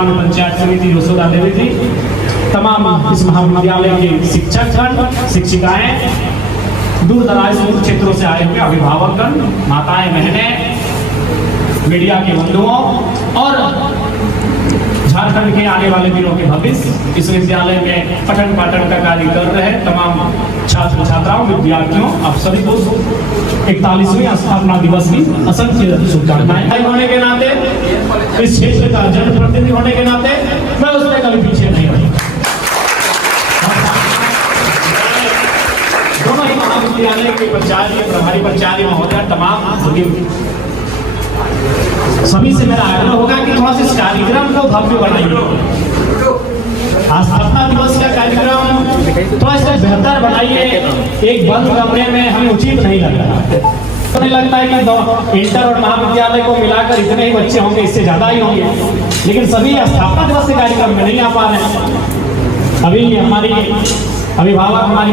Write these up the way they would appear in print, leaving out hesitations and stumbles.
पंचायत समिति यशोदा देवी जी, तमाम इस महाविद्यालय के शिक्षकगण, शिक्षिकाएं, दूर दराज क्षेत्रों से आए हुए अभिभावकगण, माताएं, बहनें, मीडिया के बंधुओं और झारखंड के आने वाले दिनों के भविष्य इस विद्यालय में पठन पाठन का कार्य कर रहे तमाम छात्र छात्राओं, विद्यार्थियों, आप सभी को 41वें स्थापना दिवस की असंख्य शुभकामनाएं होने के नाते, इस क्षेत्र का जनप्रतिनिधि होने के नाते मैं उसमें कभी पीछे नहीं रहूंगा। दोनों ही महाविद्यालय के प्राचार्य, प्रभारी प्राचार्य महोदय, तमाम सभी से मेरा आग्रह होगा कि थोड़ा सा इस कार्यक्रम को भव्य बनाइए। स्थापना दिवस का कार्यक्रम थोड़ा सा बेहतर बनाइए। एक बंद कमरे में हमें उचित नहीं लग रहा है। तो नहीं लगता है कि इंटर और महाविद्यालय को मिलाकर इतने ही बच्चे होंगे, इससे ज्यादा ही होंगे, लेकिन सभी स्थापना दिवस के कार्यक्रम में नहीं आ पा रहे हैं। अभी हमारी अभिभावक, हमारी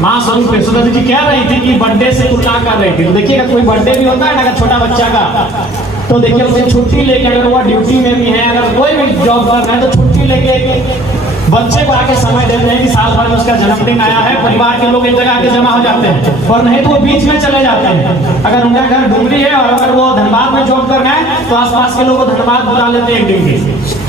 माँ स्वरूप यशोदा जी कह रही थी कि बर्थडे से तुलना कर रही थी। तो देखिएगा, कोई बर्थडे भी होता है ना अगर छोटा बच्चा का, तो देखिए उसे छुट्टी लेके, अगर वो ड्यूटी में भी है, अगर कोई भी जॉब कर रहा है तो छुट्टी लेके बच्चे को आके समय देते हैं कि साल भर में उसका जन्मदिन आया है, परिवार के लोग एक जगह आके जमा हो जाते हैं, और नहीं तो वो बीच में चले जाते हैं। अगर उनका घर डुमरी है और अगर वो धनबाद में जॉब कर रहे हैं तो आसपास के लोग धनबाद बुला लेते हैं एक दिन के,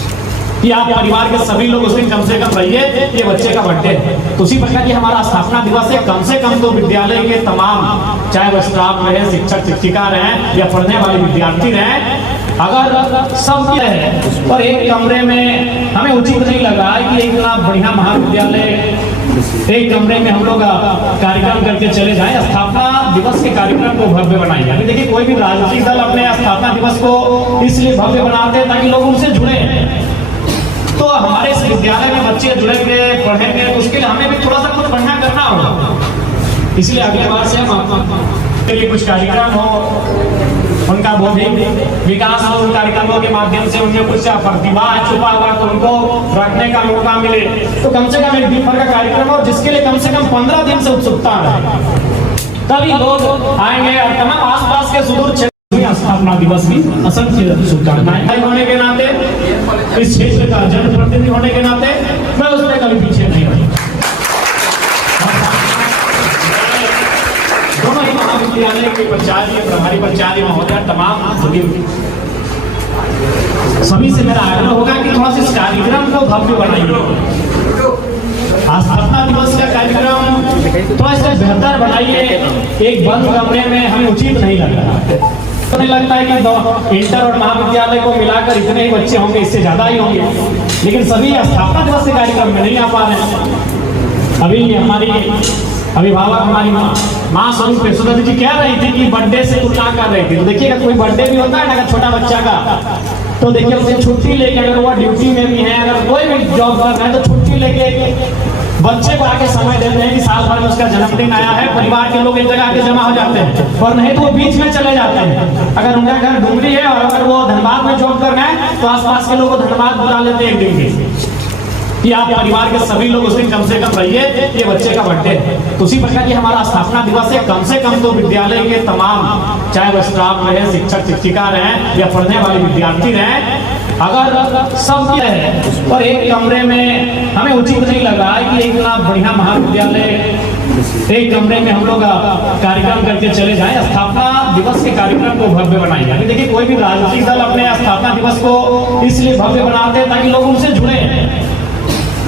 कि आप परिवार के सभी लोग उस दिन कम से कम रहिए, ये बच्चे का बर्थडे है। तो उसी प्रकार की हमारा स्थापना दिवस है, कम से कम तो विद्यालय के तमाम, चाहे वो स्टाफ रहे, शिक्षक शिक्षिका रहे या पढ़ने वाले विद्यार्थी रहे, अगर सब रहे और एक कमरे में, हमें उचित नहीं लगा कि एक इतना बढ़िया महाविद्यालय एक कमरे में हम लोग कार्यक्रम करके चले जाएं। स्थापना दिवस के कार्यक्रम को भव्य बनाइए। अभी देखिए, कोई भी राजनीतिक दल अपने स्थापना दिवस को इसलिए भव्य बनाते हैं ताकि लोग उनसे जुड़े। तो हमारे इस विद्यालय में बच्चे जुड़ेंगे, पढ़ेंगे, तो उसके लिए हमें भी थोड़ा सा कुछ बढ़िया करना होगा। इसलिए अगले बार से हम के लिए कुछ कार्यक्रम हो, उनका बौद्धिक विकास हो, उन कार्यक्रमों के माध्यम से उनमें कुछ प्रतिभा छुपा हुआ तो उनको रखने का मौका मिले। तो कम से कम एक दिन भर का कार्यक्रम हो, जिसके लिए कम से कम 15 दिन से उत्सुकता रहे, तभी लोग आएंगे। और तमाम आसपास के सुदूर क्षेत्र स्थापना दिवस की असंख्य शुभकामनाएं होने के नाते, इस क्षेत्र का जनप्रतिनिधि होने के नाते मैं उसमें कभी पीछे नहीं रहूंगा। दोनों ही महाविद्यालय के प्राचार्य, प्रभारी प्राचार्य महोदय, तमाम सभी से मेरा आग्रह होगा कि थोड़ा सा इस कार्यक्रम को भव्य बनाइए। स्थापना दिवस का कार्यक्रम थोड़ा सा बेहतर बनाइए। एक बंद कमरे में हमें उचित नहीं लग रहा है। तो नहीं लगता है कि इंटर और महाविद्यालय को मिलाकर इतने ही बच्चे होंगे, इससे ज्यादा ही होंगे, लेकिन सभी स्थापना दिवस के कार्यक्रम में नहीं आ पा रहे हैं। अभी हमारी अभिभावक, हमारी माँ स्वरूप यशोदा जी कह रही थी कि बर्थडे से तुलना कर रही थी। तो देखिएगा, कोई बर्थडे भी होता है ना अगर छोटा बच्चा का, तो देखिए उसे छुट्टी लेके, अगर वो ड्यूटी में भी है, अगर कोई भी जॉब कर रहा है तो छुट्टी लेके बच्चे को आके समय देते हैं कि साल भर में उसका जन्मदिन आया है, परिवार के लोग एक जगह आके जमा हो जाते हैं, और नहीं तो वो बीच में चले जाते हैं। अगर उनका घर डुमरी है और अगर वो धनबाद में जॉब कर रहे हैं तो आसपास के लोग धनबाद बुला लेते हैं एक दिन के, कि आप परिवार के सभी लोग उस दिन कम से कम रहिए, ये बच्चे का बर्थडे है। तो उसी प्रकार की हमारा स्थापना दिवस है, कम से कम तो विद्यालय के तमाम, चाहे वो स्टाफ रहे, शिक्षक शिक्षिका रहे या पढ़ने वाले विद्यार्थी रहे, अगर सब रहे और एक कमरे में, हमें उचित नहीं लगा कि एक इतना बढ़िया महाविद्यालय एक कमरे में हम लोग कार्यक्रम करके चले जाएं। स्थापना दिवस के कार्यक्रम को भव्य बनाइए। अभी देखिए, कोई भी राजनीतिक दल अपने स्थापना दिवस को इसलिए भव्य बनाते हैं ताकि लोग उनसे